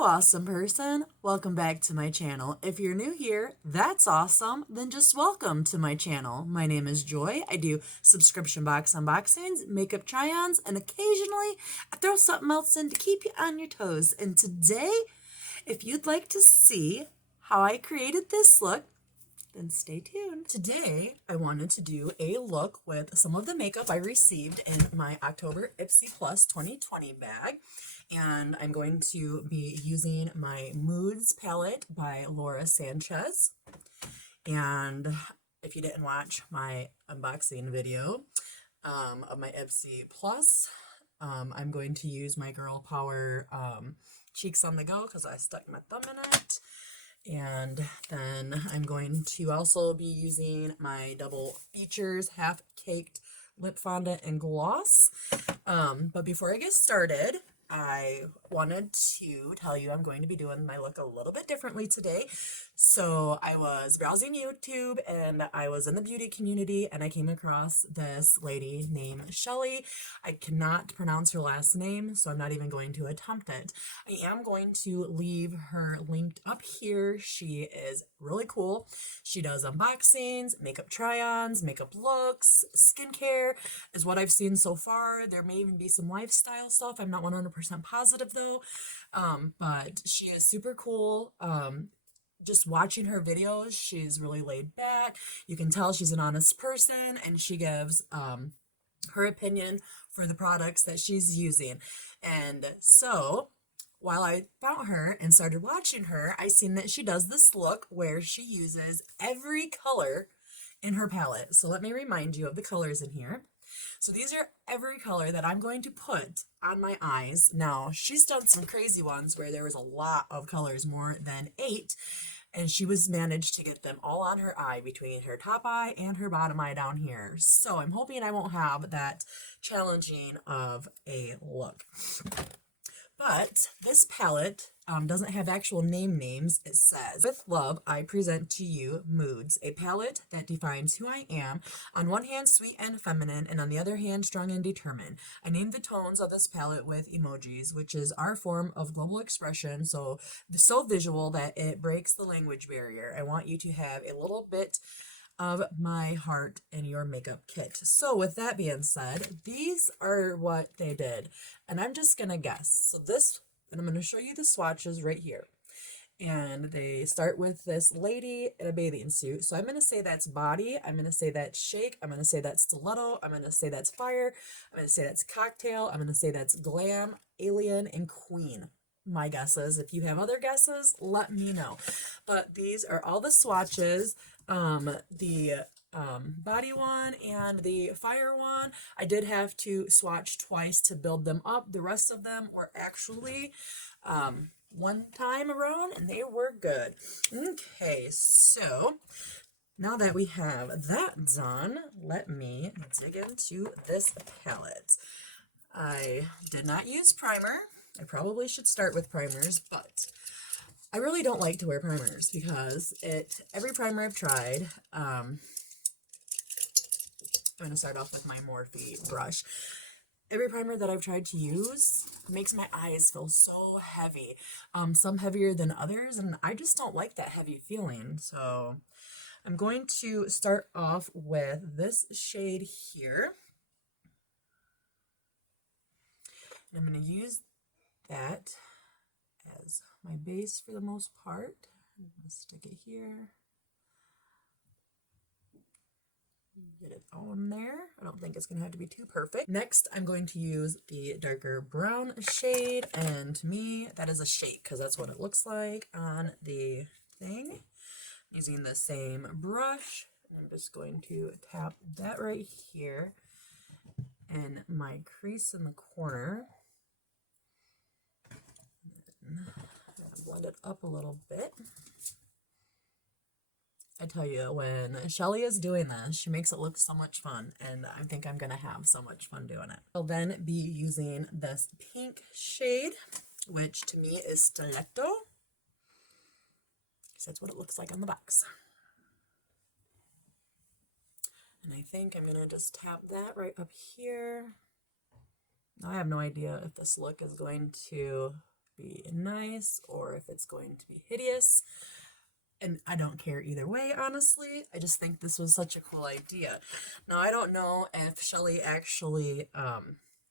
Hello, awesome person. Welcome back to my channel. If you're new here, that's awesome. Then just welcome to my channel. My name is Joy. I do subscription box unboxings, makeup try-ons, and occasionally I throw something else in to keep you on your toes. And today, if you'd like to see how I created this look, then stay tuned. Today, I wanted to do a look with some of the makeup I received in my October IPSY Plus 2020 bag. And I'm going to be using my Moods palette by Laura Sanchez. And if you didn't watch my unboxing video of my IPSY Plus, I'm going to use my Girl Power Cheeks on the Go because I stuck my thumb in it. And then I'm going to also be using my Double Features Half Caked Lip Fondant and Gloss. But before I get started, I wanted to tell you I'm going to be doing my look a little bit differently today. So I was browsing YouTube and I was in the beauty community and I came across this lady named Shelly. I cannot pronounce her last name, so I'm not even going to attempt it. I am going to leave her linked up here. She is really cool. She does unboxings, makeup try-ons, makeup looks, skincare is what I've seen so far. There may even be some lifestyle stuff. I'm not 100% positive though, but she is super cool. Just watching her videos, she's really laid back. You can tell she's an honest person, and she gives her opinion for the products that she's using. And so while I found her and started watching her, I seen that she does this look where she uses every color in her palette. So let me remind you of the colors in here. So these are every color that I'm going to put on my eyes. Now, she's done some crazy ones where there was a lot of colors, more than 8, and she was managed to get them all on her eye, between her top eye and her bottom eye down here. So I'm hoping I won't have that challenging of a look. But this palette doesn't have actual names. It says, "With love, I present to you Moods, a palette that defines who I am. On one hand, sweet and feminine, and on the other hand, strong and determined. I named the tones of this palette with emojis, which is our form of global expression, so visual that it breaks the language barrier. I want you to have a little bit of my heart in your makeup kit." So with that being said, these are what they did, and I'm just gonna guess. So this, and I'm gonna show you the swatches right here, and they start with this lady in a bathing suit. So I'm gonna say that's body, I'm gonna say that's shake, I'm gonna say that's stiletto, I'm gonna say that's fire, I'm gonna say that's cocktail, I'm gonna say that's glam, alien, and queen. My guesses. If you have other guesses, let me know. But these are all the swatches. The body one and the fire one, I did have to swatch twice to build them up. The rest of them were actually one time around, and they were good. Okay, so now that we have that done, let me dig into this palette. I did not use primer. I probably should start with primers, but I really don't like to wear primers because every primer I've tried, I'm going to start off with my Morphe brush. Every primer that I've tried to use makes my eyes feel so heavy, some heavier than others, and I just don't like that heavy feeling. So I'm going to start off with this shade here. And I'm going to use that as my base for the most part. I'm going to stick it here. Get it on there. I don't think it's going to have to be too perfect. Next, I'm going to use the darker brown shade, and to me, that is a shake because that's what it looks like on the thing. Using the same brush, I'm just going to tap that right here in my crease in the corner. Blend it up a little bit. I tell you, when Shelly is doing this, she makes it look so much fun, and I think I'm gonna have so much fun doing it. I'll then be using this pink shade, which to me is stiletto, because that's what it looks like on the box. And I think I'm gonna just tap that right up here. Now I have no idea if this look is going to be nice or if it's going to be hideous. And I don't care either way, honestly. I just think this was such a cool idea. Now, I don't know if Shelly actually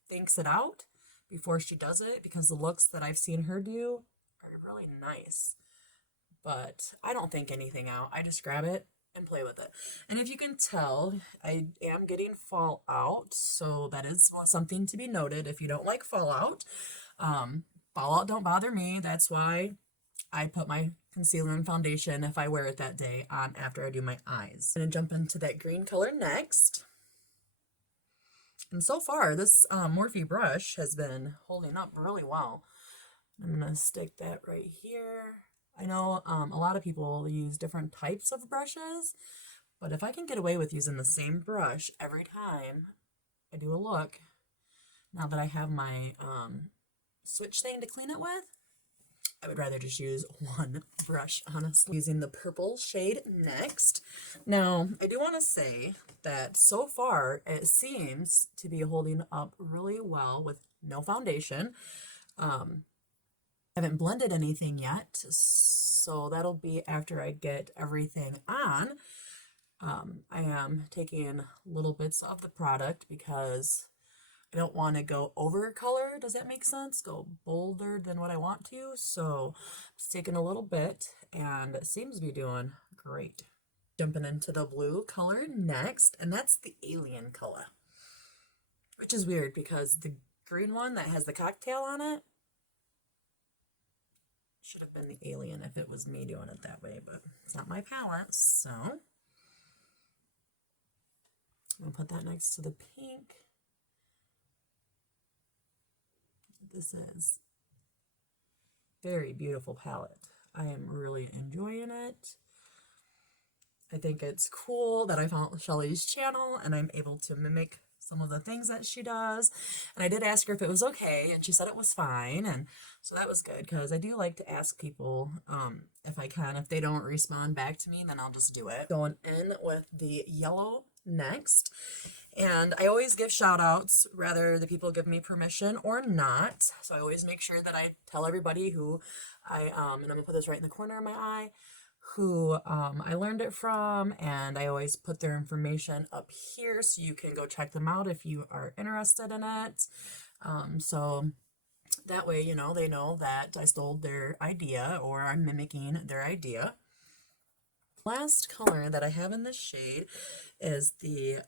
thinks it out before she does it, because the looks that I've seen her do are really nice. But I don't think anything out. I just grab it and play with it. And if you can tell, I am getting fallout, so that is something to be noted if you don't like fallout. Fallout don't bother me. That's why I put my concealer and foundation, if I wear it that day, on after I do my eyes. I'm going to jump into that green color next. And so far, this Morphe brush has been holding up really well. I'm going to stick that right here. I know a lot of people use different types of brushes, but if I can get away with using the same brush every time I do a look, now that I have my switch thing to clean it with, I would rather just use one brush, honestly. Using the purple shade next. Now, I do want to say that so far it seems to be holding up really well with no foundation. I haven't blended anything yet, so that'll be after I get everything on. I am taking little bits of the product because I don't want to go over color. Does that make sense? Go bolder than what I want to. So just taking a little bit, and it seems to be doing great. Jumping into the blue color next, and that's the alien color, which is weird because the green one that has the cocktail on it should have been the alien if it was me doing it that way, but it's not my palette, so I'm gonna put that next to the pink. This is very beautiful palette. I am really enjoying it. I think it's cool that I found Shelly's channel and I'm able to mimic some of the things that she does. And I did ask her if it was okay, and she said it was fine. And so that was good, because I do like to ask people if I can. If they don't respond back to me, then I'll just do it. Going in with the yellow next. And I always give shout outs, whether the people give me permission or not. So I always make sure that I tell everybody who and I'm gonna put this right in the corner of my eye, who I learned it from, and I always put their information up here so you can go check them out if you are interested in it. So that way, you know, they know that I stole their idea or I'm mimicking their idea. Last color that I have in this shade is the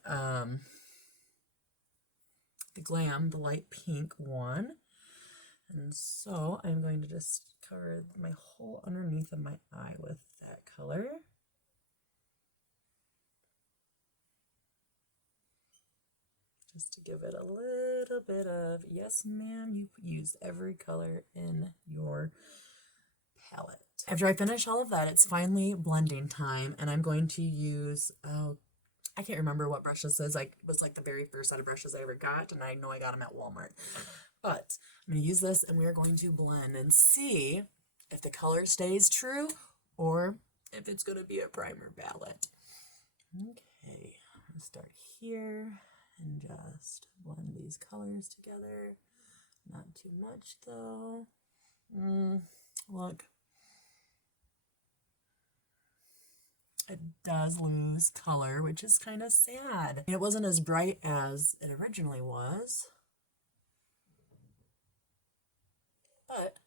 Glam, the light pink one. And so I'm going to just cover my whole underneath of my eye with that color. Just to give it a little bit of, yes ma'am, you've used every color in your palette. After I finish all of that, it's finally blending time, and I'm going to use, I can't remember what brush this is. It was like the very first set of brushes I ever got, and I know I got them at Walmart. But I'm going to use this, and we're going to blend and see if the color stays true or if it's going to be a primer palette. Okay, I'm going to start here and just blend these colors together. Not too much, though. Look. It does lose color, which is kind of sad. It wasn't as bright as it originally was, but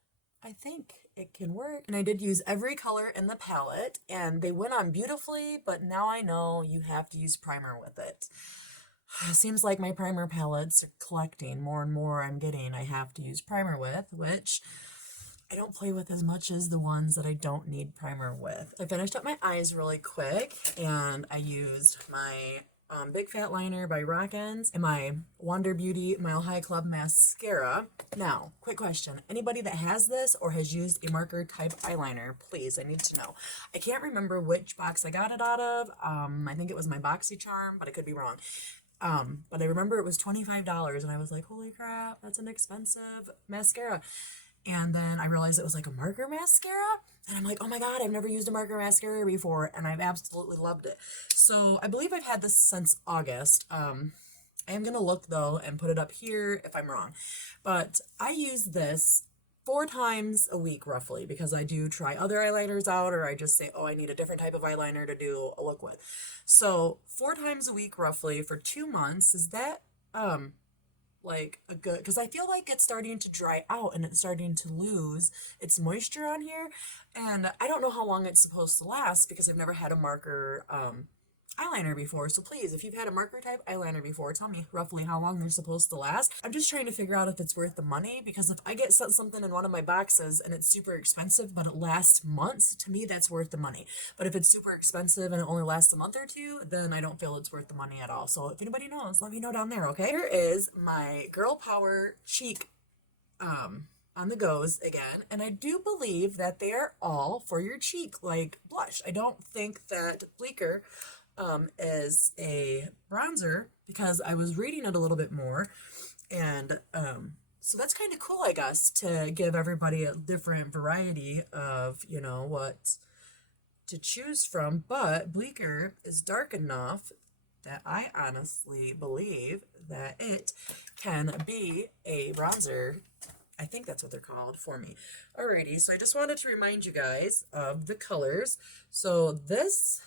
I think it can work. And I did use every color in the palette, and they went on beautifully, but now I know you have to use primer with it. It seems like my primer palettes are collecting more and more. I'm getting I have to use primer with, which I don't play with as much as the ones that I don't need primer with. I finished up my eyes really quick, and I used my Big Fat Liner by Rock'n's and my Wonder Beauty Mile High Club Mascara. Now, quick question. Anybody that has this or has used a marker type eyeliner, please, I need to know. I can't remember which box I got it out of. I think it was my BoxyCharm, but I could be wrong. But I remember it was $25, and I was like, holy crap, that's an expensive mascara. And then I realized it was like a marker mascara, and I'm like, oh my god, I've never used a marker mascara before, and I've absolutely loved it. So I believe I've had this since August. I am going to look, though, and put it up here if I'm wrong. But I use this 4 times a week roughly, because I do try other eyeliners out, or I just say, oh, I need a different type of eyeliner to do a look with. So 4 times a week roughly for 2 months. Is that like a good, because I feel like it's starting to dry out and it's starting to lose its moisture on here, and I don't know how long it's supposed to last because I've never had a marker eyeliner before. So please, if you've had a marker type eyeliner before, tell me roughly how long they're supposed to last. I'm just trying to figure out if it's worth the money, because if I get sent something in one of my boxes and it's super expensive but it lasts months, to me that's worth the money. But if it's super expensive and it only lasts a month or two, then I don't feel it's worth the money at all. So if anybody knows, let me know down there, okay? Here is my Girl Power cheek on the goes again, and I do believe that they are all for your cheek, like blush. I don't think that Bleecker is a bronzer, because I was reading it a little bit more, and so that's kind of cool, I guess, to give everybody a different variety of, you know, what to choose from. But Bleecker is dark enough that I honestly believe that it can be a bronzer. I think that's what they're called for me. Alrighty, so I just wanted to remind you guys of the colors. So this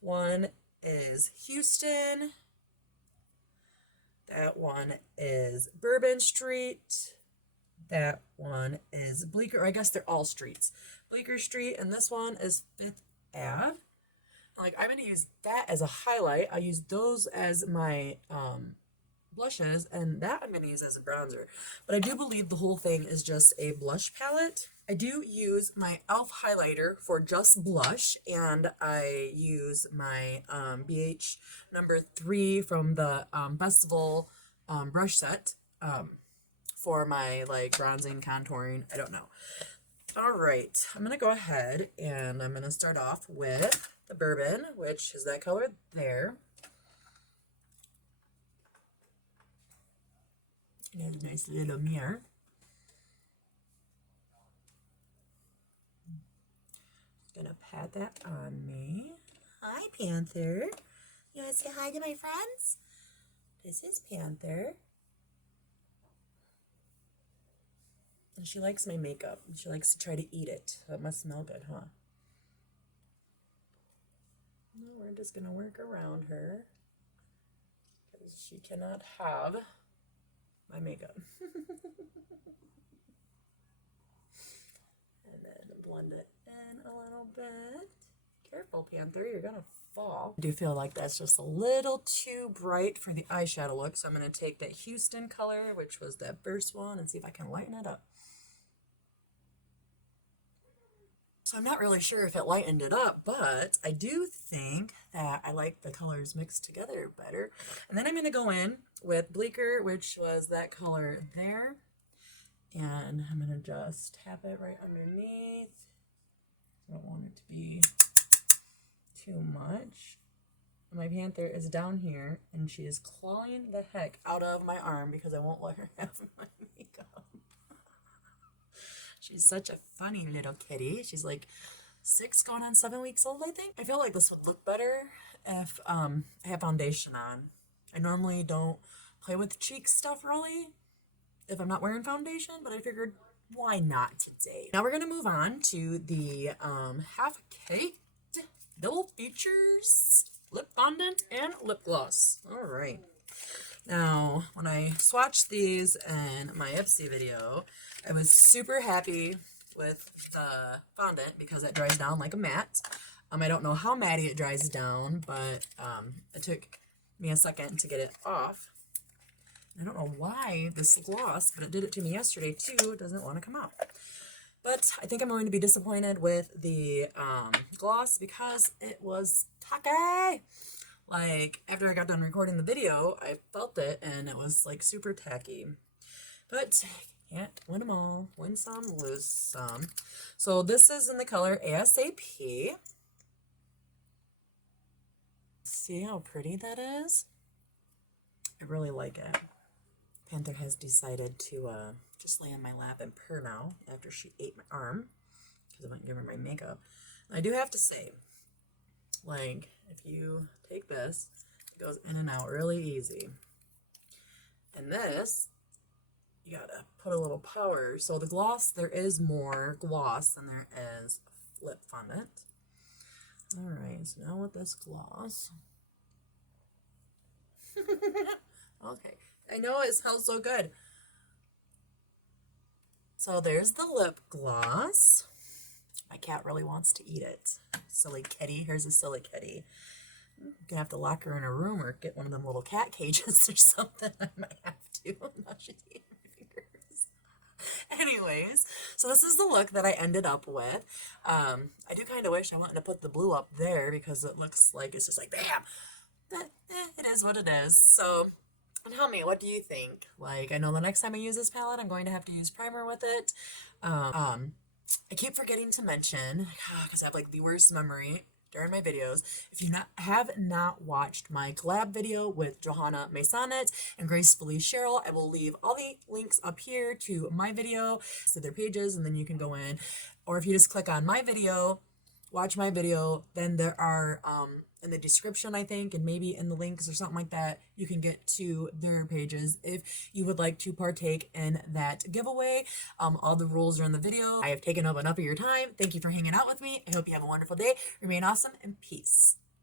one is Houston. That one is Bourbon Street. That one is Bleecker. I guess they're all streets. Bleecker Street, and this one is Fifth Ave. Like, I'm going to use that as a highlight. I use those as my blushes, and that I'm going to use as a bronzer. But I do believe the whole thing is just a blush palette. I do use my e.l.f. highlighter for just blush, and I use my BH number 3 from the Festival brush set for my, like, bronzing, contouring. I don't know. All right, I'm going to go ahead and I'm going to start off with the Bourbon, which is that color there. It has a nice little mirror. Just gonna pat that on me. Hi, Panther. You want to say hi to my friends? This is Panther. And she likes my makeup. She likes to try to eat it. So it must smell good, huh? No, we're just gonna work around her, because she cannot have my makeup. And then blend it in a little bit. Careful, Panther, you're gonna fall. I do feel like that's just a little too bright for the eyeshadow look, so I'm gonna take that Houston color, which was that first one, and see if I can lighten it up. So I'm not really sure if it lightened it up, but I do think that I like the colors mixed together better. And then I'm going to go in with Bleecker, which was that color there. And I'm going to just tap it right underneath. I don't want it to be too much. My Panther is down here, and she is clawing the heck out of my arm because I won't let her have my makeup. She's such a funny little kitty. She's like 6 going on 7 weeks old, I think. I feel like this would look better if I have foundation on. I normally don't play with cheek stuff really if I'm not wearing foundation, but I figured why not today. Now we're going to move on to the Half Caked Double Features Lip Fondant and Lip Gloss. All right. Now, when I swatched these in my IPSY video, I was super happy with the fondant because it dries down like a matte. I don't know how matty it dries down, but it took me a second to get it off. I don't know why this gloss, but it did it to me yesterday too, doesn't want to come out. But I think I'm going to be disappointed with the gloss because it was tacky. Like, after I got done recording the video, I felt it, and it was, like, super tacky. But can't win them all. Win some, lose some. So this is in the color ASAP. See how pretty that is? I really like it. Panther has decided to just lay on my lap and purr now after she ate my arm, because I wouldn't give her my makeup. I do have to say, like, if you take this, it goes in and out really easy. And this you gotta put a little power. So the gloss, there is more gloss than there is lip fondant. All right, so now with this gloss. Okay, I know it smells so good. So there's the lip gloss. My cat really wants to eat it. Silly kitty. Here's a silly kitty. I'm gonna have to lock her in a room or get one of them little cat cages or something. I might have to. Now she's eating my fingers. Anyways, so this is the look that I ended up with. I do kind of wish I wanted to put the blue up there because it looks like it's just like bam. But it is what it is. So tell me, what do you think? Like, I know the next time I use this palette, I'm going to have to use primer with it. I keep forgetting to mention, because I have like the worst memory during my videos. If you have not watched my collab video with Johana Maysonet and Gracefully Cheryl, I will leave all the links up here to my video, to their pages, and then you can go in. Or if you just click on my video, watch my video, then there are in the description, I think, and maybe in the links or something like that, you can get to their pages if you would like to partake in that giveaway. All the rules are in the video. I have taken up enough of your time. Thank you for hanging out with me. I hope you have a wonderful day. Remain awesome and peace.